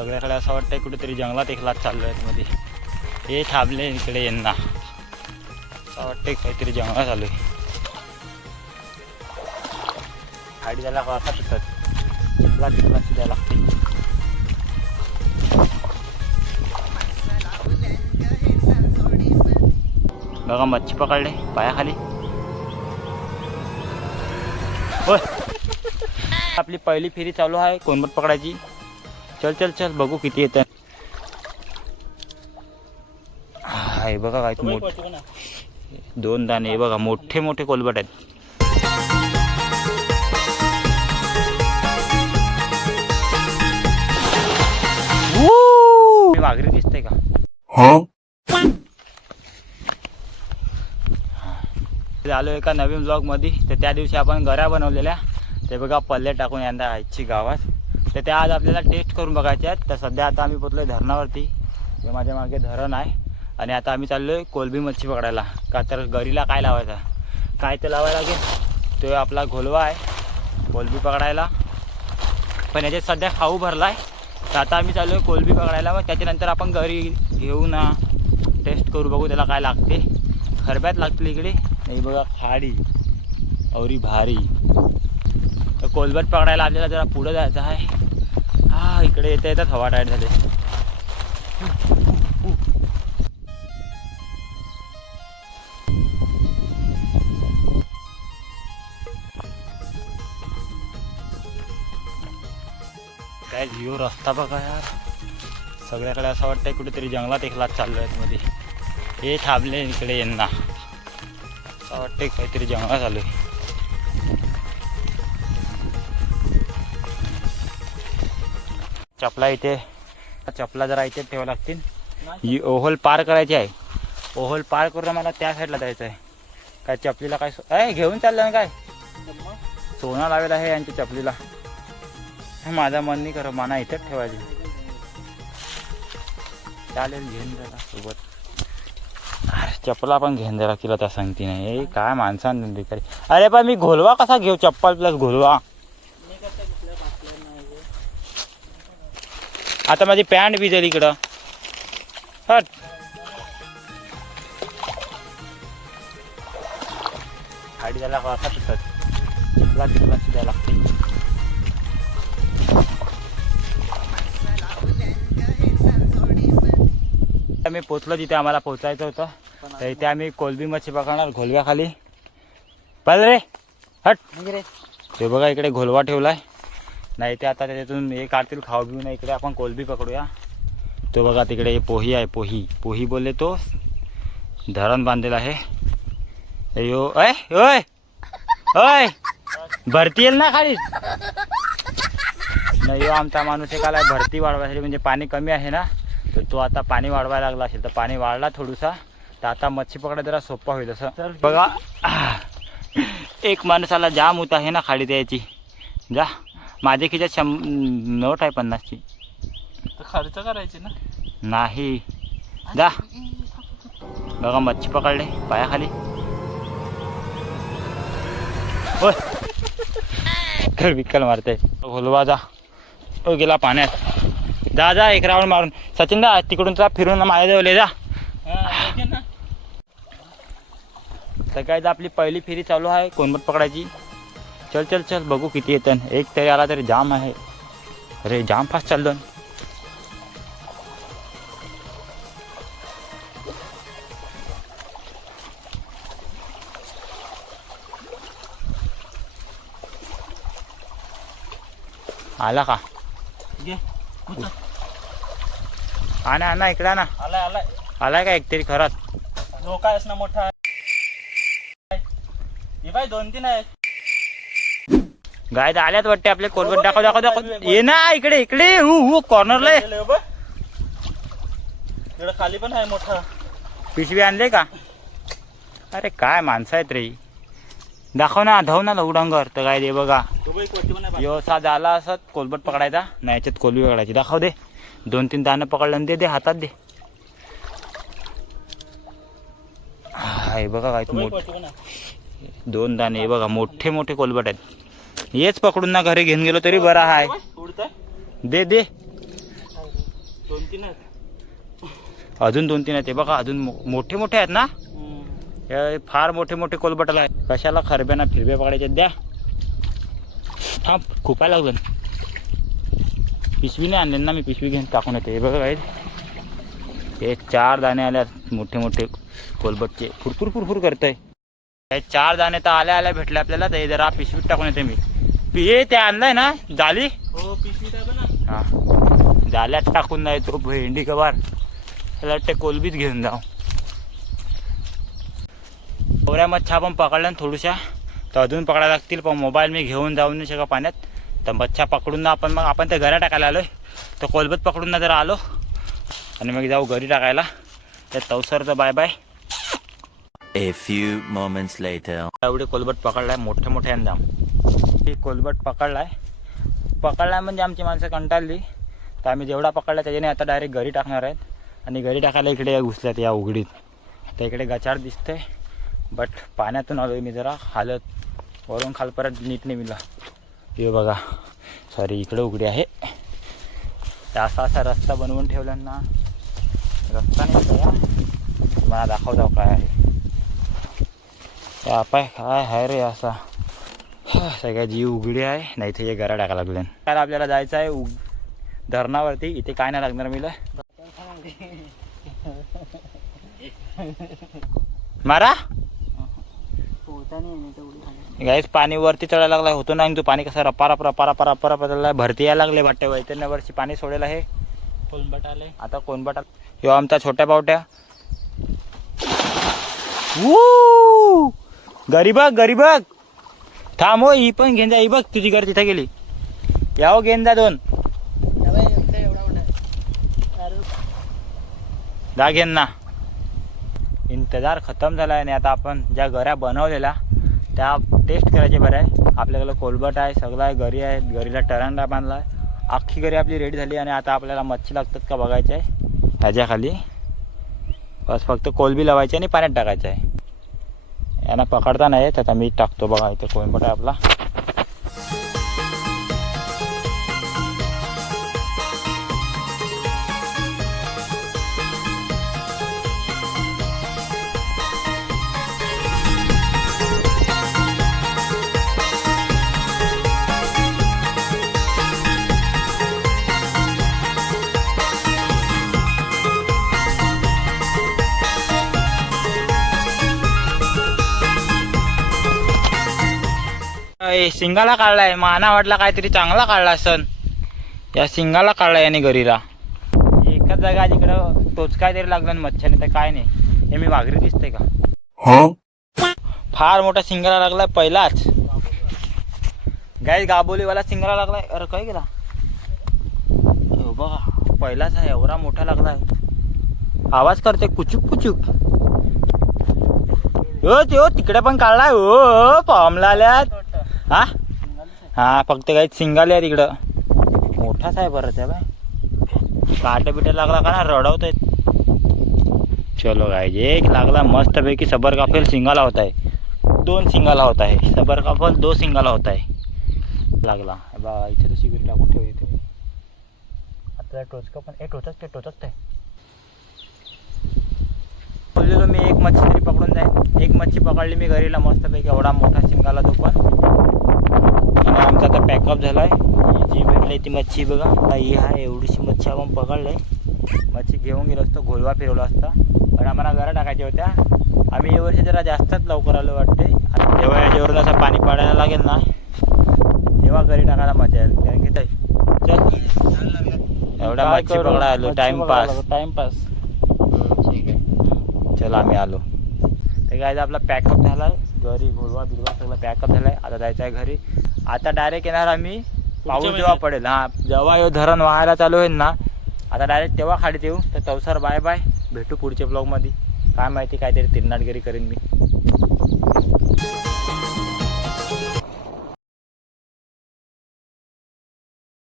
सगळ्याकडे असं वाटतंय कुठेतरी जंगलात एकलाच चाललो आहेत मध्ये हे थांबले इकडे यांना असं वाटतंय काहीतरी जंगलात चालू आहे गाडी त्याला वाटत सुटत. तिथला तिथला द्यायला लागते. बघा मच्छी पकडले. पायाखाली. आपली पहिली फेरी चालू आहे. कोणबट पकडायची. चल चल चल बघू किती येतं हाय बघा काय मोठ दोन दाणे हे बघा मोठे मोठे कोलबट आहेत! वाघरी दिसते का? आलो एका नवीन ब्लॉगमध्ये तर त्या दिवशी आपण गऱ्या बनवलेल्या. ते बघा पल्ले टाकून यंदा आईची गावात. तर त्या आज आपल्याला टेस्ट करून बघायच्या आहेत. तर सध्या आता आम्ही पोचलोय धरणावरती. हे माझ्या मागे धरण आहे. आणि आता आम्ही चाललो आहे कोलबी मच्छी पकडायला. का तर गरीला काय लावायचा? काय तर लावायला लागेल. तो आपला घोलवा आहे. कोलबी पकडायला. पण याच्यात सध्या खाऊ भरला आहे तर आता आम्ही चाललो आहे कोलबी पकडायला. मग त्याच्यानंतर आपण गरी घेऊ ना टेस्ट करू बघू त्याला काय लागते. खरब्यात लागतील इकडे. नाही बघा खाडी. औरी भारी. कोलबर पकडायला आपल्याला जरा पुढं जायचं आहे. हा इकडे येता येतात हवा टाईट झाले. काय जिओ रस्ता बघा यार. सगळ्याकडे असं वाटतंय कुठेतरी जंगलात एकलाच चाललो आहे मध्ये. हे थांबले इकडे यांना असं वाटतंय काहीतरी जंगलात चालू आहे चपला इथे चपला जरा इथे ठेवा लागतील. ही ओहोल पार करायची आहे. ओहोल पार करून मला त्या साईडला जायचं आहे. काय चपलीला काय अय घेऊन चाललं ना काय? सोना लावेल आहे यांच्या चपलीला. माझा मन नाही करत मना इथेच ठेवायची. चालेल घेऊन जरा सोबत. चप्पल आपण पण घेऊन जरा तिला त्या सांगते नाही काय माणसांनी अरे पण मी घोलवा कसा घेऊ? चप्पल प्लस घोलवा. आता माझी पॅन्ट भिजेल इकडं. हट. गाडी त्याला कसा सुटत तिथला तिथला द्यायला लागते आम्ही पोचलो जिथे आम्हाला पोचायचं होतं. तर इथे आम्ही कोलबी मच्छी पकडणार घोलव्याखाली. पाहिलं रे. हट. ते बघा इकडे घोलवा ठेवलाय. नाही ते आता त्याच्यातून हे काढतील खाऊ बिऊ नाही. इकडे आपण कोलबी पकडूया. तो बघा तिकडे पोही आहे पोही. पोही बोलले तो. धरण बांधलेला आहे. अयो अय ओय ओय. भरती येईल ना खाली? नाही हो, आमचा माणूस एकाला भरती वाढवायसाठी म्हणजे पाणी कमी आहे ना तर तो आता पाणी वाढवायला लागला असेल तर पाणी वाढला थोडूसा. तर आता मच्छी पकडा जरा सोपा होईल असं. बघा. एक माणसाला जाम होत आहे ना खाली द्यायची जा. माझ्या खिच्यात शं नोट आहे पन्नासची. खर्च करायचे ना? नाही. जा. बघा मच्छी पकडले पायाखाली. होय. तर विकल मारते घोलवा जा. तो गेला पाण्यात. जा जा एक राऊंड मारून. सचिन दा तिकडून तुला फिरून माझ्या जवळ ये जा. तर काय आपली पहिली फेरी चालू आहे कोणबट पकडायची. चल चल चल बघू किती येतं एक तरी आला तरी जाम आहे अरे जाम फास्ट चाललं आला का? आणा आणा इकडे आणा आलाय आलाय आलाय का एक तरी खराच? धोका ना मोठा? दोन तीन आहे गाय आल्यात वाटते आपले कोलबट दाखव दाखव दाखव. ये ना इकडे इकडे. हु हु कॉर्नरला खाली पण आहे मोठा. पिशवी आणले का? अरे काय माणसं आहेत रे. दाखव ना धाव ना लवडांगर. तर काय दे बघा. साधा आला असत कोलबट पकडायचा. नाही याच्यात कोलबी पकडायची. दाखव दे. दोन तीन दाणं पकडलं दे दे हातात दे. हाय बघा काय मोठ दोन दाणे हे बघा मोठे मोठे कोलबट आहेत. हेच पकडून ना घरी घेऊन गेलो तरी बरा आहे. आहे दे दे. दोन तीन आहेत. अजून दोन तीन आहेत. ते बघा अजून मोठे मोठे आहेत ना. हे फार मोठे मोठे कोलबटल आहेत. कशाला खरब्याना फिरबे पकडायचे? द्या. थांब खुपाय लागलं पिशवी नाही आणले ना मी पिशवी घेऊन टाकून येते. हे बघा काय हे चार दाणे आल्यात मोठे मोठे कोलबटचे. फुरफुर फुरफुर करतंय. हे चार दाणे तर आल्या आल्या भेटले आपल्याला ते जरा पिशवीत टाकून येते मी. हे ते आणलंय ना जाली? हो पिशवी टाका ना हा. जाल्यात टाकून जायचो भेंडी कबार त्याला वाटते कोलबीत घेऊन जाऊ. कोऱ्या मच्छा पण पकडल्या ना थोड्याशा तर अजून पकडायला लागतील पण मोबाईल मी घेऊन जाऊ नाही शकत पाण्यात. तर मच्छा पकडून ना आपण मग आपण ते घरा टाकायला आलोय. तर कोलबत पकडून ना जरा आलो. आणि मग जाऊ घरी टाकायला. त्या तवसरचं bye bye. A few moments later. एवढे कोलबट पकडलाय मोठ्या मोठे अंदाम कोलबट पकडलाय. पकडलाय म्हणजे आमची माणसं कंटाळली. तर आम्ही जेवढा पकडला त्याच्याने आता डायरेक्ट घरी टाकणार आहेत. आणि घरी टाकायला इकडे घुसल्यात या उघडीत. तर इकडे गचार दिसते बट पाण्यातून आलो मी जरा. हालत वरून खालपर्यंत नीट नाही मिला हे बघा. सॉरी इकडे उघडी आहे. असा असा रस्ता बनवून ठेवला ना. रस्ता नाही मला दाखव जाऊ काय आहे. या पाय काय आहे रे असा? सगळ्या जीव उघडी आहे. नाही ते घरा टाका लागले. काय आपल्याला जायचं आहे? उग धरणावरती. इथे काय नाही लागणार मिला. मारा. गाईस पाणी वरती चढायला लागलाय. होतो ना तू पाणी कसं रपा रप रपा रपा रपा भरती यायला लागले वाटते. वैतरण्यावरची पाणी सोडेल आहे. कोलंबट आले आता कोणबटा ह्यो आमचा छोट्या पावट्या. वू गरीबक गरीबक. थांब हो ही पण घेऊन जा ही बघ तुझी घर तिथे गेली. याव गेंदा जा दोन. जा गेंदा ना. इंतजार खतम झाला आहे आणि आता आपण ज्या घऱ्या बनवलेल्या त्या टेस्ट करायचे बरं आहे. आपल्याकडे कोलबट आहे सगळं आहे घरी आहे घरीला टरांडा बांधला आहे अख्खी घरी आपली रेडी झाली आणि आता आपल्याला मच्छी लागतात का बघायचं आहे. ह्याच्याखाली. बस फक्त कोलबी लावायची आणि पाण्यात टाकायचं आहे. यांना पकडता नाही त्याचा मीठ मी टाकतो बघा इथे कोळंबट आहे आपला शिंगाला काढलाय. माना वाटला काहीतरी चांगला काढला सण. या शिंगाला काढलाय याने घरीला एकच जागा जिकडं तोच काहीतरी लागला ना मच्छ्याने तर काय नाही. हे मी वाघरी दिसतंय का? फार मोठा शिंगाला लागलाय पहिलाच. गाय गाबोलीवाला शिंगाला लागलाय. अरे काय गेला हो बघा पहिलाच आहे. एवढा मोठा लागलाय. आवाज करते कुचूक कुचूक. हो ते हो तिकडे पण काढलाय. हो पामला आल्यात हा? हा फक्त काही सिंगाल आहे तिकडं मोठाच आहे बरं त्या बाय. काटे बिटे लागला का ना रडवत आहेत चलो गायजे एक लागला मस्तपैकी सबर काफेल सिंगाला होत आहे. दोन सिंगाला होत आहे. सबर काफल दो सिंगाला होत आहे. लागला. बा इथे तर शिबिर टाकून ठेवली तुम्ही आता टोचका पण ए टोचच ते टोचच ते. बोललेलो मी एक मच्छी तरी पकडून जाईन. एक मच्छी पकडली मी घरीला मस्तपैकी. एवढा मोठा शिंगाला तो पण. आमचा आता पॅकअप झाला आहे जी भेटली ती मच्छी बघा. ही आहे एवढीशी मच्छी आपण पकडलंय. मच्छी घेऊन गेलो असतो घोलवा फिरवला असता. पण आम्हाला घरा टाकायच्या होत्या. आम्ही यावर्षी जरा जास्तच लवकर आलो वाटते. जेव्हा याच्यावरून असं पाणी पाडायला लागेल ना तेव्हा घरी टाकायला मजा येईल. कारण की चल. एवढा मच्छी पकडा आलो. टाइमपास टाइमपास ठीक आहे चला आम्ही आलो. तर काय आपला पॅकअप झाला आहे घरी घोडवा बिलवा सगळं पॅकअप झाला आहे आता जायचं आहे घरी. आता डायरेक्ट येणार आम्ही पाऊस जेव्हा. पडेल हा जेव्हा हे धरण वाहायला चालू होईल ना आता डायरेक्ट तेव्हा खालीत येऊ तर चौसर बाय बाय भेटू पुढच्या ब्लॉगमध्ये काय माहिती काहीतरी तिरनाटगिरी करीन मी.